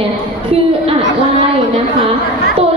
เนี่ยคืออะไรนะคะ ตัว